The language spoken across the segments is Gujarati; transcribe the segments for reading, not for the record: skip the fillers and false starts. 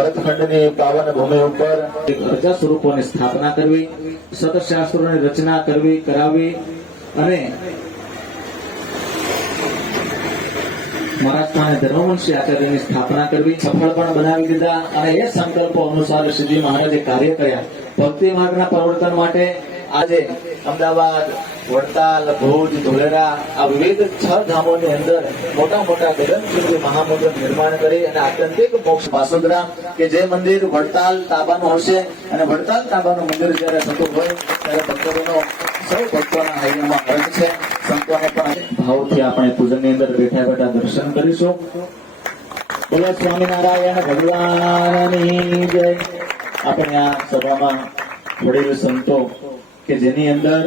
ભરતખંડની પાવન ભૂમિ ઉપર પ્રજા સ્વરૂપોની સ્થાપના કરવી, સતશાસ્ત્રોની રચના કરવી, કરાવવી અને મહારાષ્ટ્રના ધર્મવંશી આચાર્યની સ્થાપના કરવી, સફળ પણ બનાવી દીધા. અને એ સંકલ્પો અનુસાર શ્રીજી મહારાજે કાર્ય કર્યા. ભક્તિ માર્ગના પ્રવર્તન માટે આજે અમદાવાદ, વડતાલ, ભુજ, ધોલેરા આ વિવિધ 6 ધામોની અંદર મોટા મોટા ગગનચુંબી મહામંદિર નિર્માણ કરી અને આત્યંતિક મોક્ષ પાસોદરા કે જે મંદિર વડતાલ તાબાનું હશે અને વડતાલ તાબાનું મંદિર જ્યારે થતું હોય ત્યારે ભક્તોનો સૌ ભક્તોના હૈયામાં હર્ષ છે. સંતોને પણ ભાવથી આપણે પૂજનની અંદર બેઠા બેઠા દર્શન કરીશું. બોલો સ્વામિનારાયણ ભગવાનની જય. આપણે આ સભામાં વડીલ સંતો કે જેની અંદર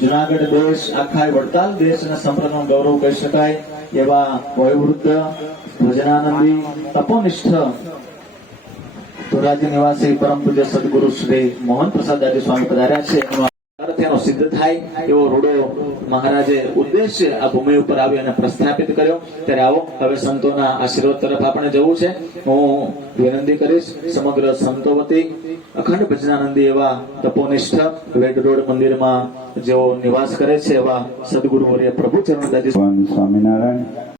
જુનાગઢ દેશ, આખા વડતાલ દેશના સંપ્રદાયનું ગૌરવ કહી શકાય એવા વયોવૃદ્ધ ભજનાનંદી તપોનિષ્ઠ ધોરાજી નિવાસી પરમ પૂજ્ય સદગુરુ શ્રી મોહન પ્રસાદાજી સ્વામી પધાર્યા છે. તેનો સિદ્ધ થાય એવો રૂડો મહારાજે ઉદ્દેશ્ય આ ભૂમિ ઉપર આવી અને પ્રસ્થાપિત કર્યો. ત્યારે આવો હવે સંતોના આશીર્વાદ તરફ આપણે જવું છે. હું વિનંતી કરીશ સમગ્ર સંતો વતી અખંડ ભજનાનંદી એવા તપોનિષ્ઠ વેડ રોડ મંદિરમાં જેઓ નિવાસ કરે છે એવા સદગુરુ વર્ય પ્રભુ ચરણદાસજી સ્વામિનારાયણ.